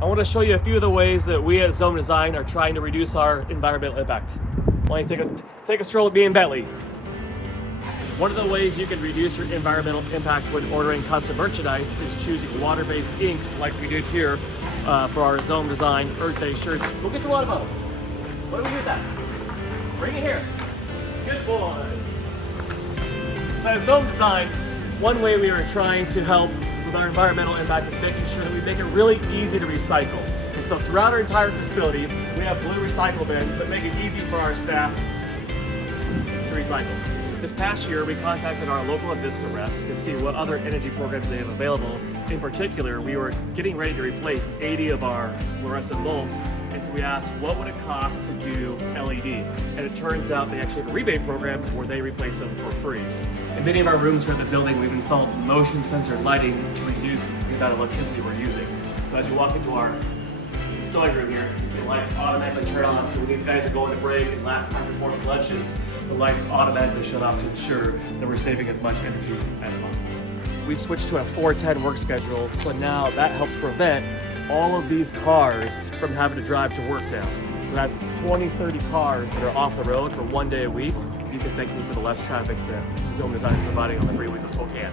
I want to show you a few of the ways that we at Zome Design are trying to reduce our environmental impact. Why don't you take a stroll with me and Bentley. One of the ways you can reduce your environmental impact when ordering custom merchandise is choosing water-based inks like we did here for our Zome Design Earth Day shirts. We'll get to water bottle. What do we do with that? Bring it here. Good boy. So at Zome Design, one way we are trying to help with our environmental impact is making sure that we make it really easy to recycle. And so throughout our entire facility, we have blue recycle bins that make it easy for our staff to recycle. This past year, we contacted our local Avista rep to see what other energy programs they have available. In particular, we were getting ready to replace 80 of our fluorescent bulbs, and so we asked what would it cost to do LED, and it turns out they actually have a rebate program where they replace them for free. In many of our rooms throughout the building, we've installed motion sensor lighting to reduce the amount of electricity we're using. So as you walk into our sewing room here, the lights automatically turn on. So when these guys are going to break and last time before lunches, the lights automatically shut off to ensure that we're saving as much energy as possible. We switched to a 4-10 work schedule, so now that helps prevent all of these cars from having to drive to work now. So that's 20, 30 cars that are off the road for 1 day a week. You can thank me for the less traffic that Zome Design is providing on the freeways of Spokane.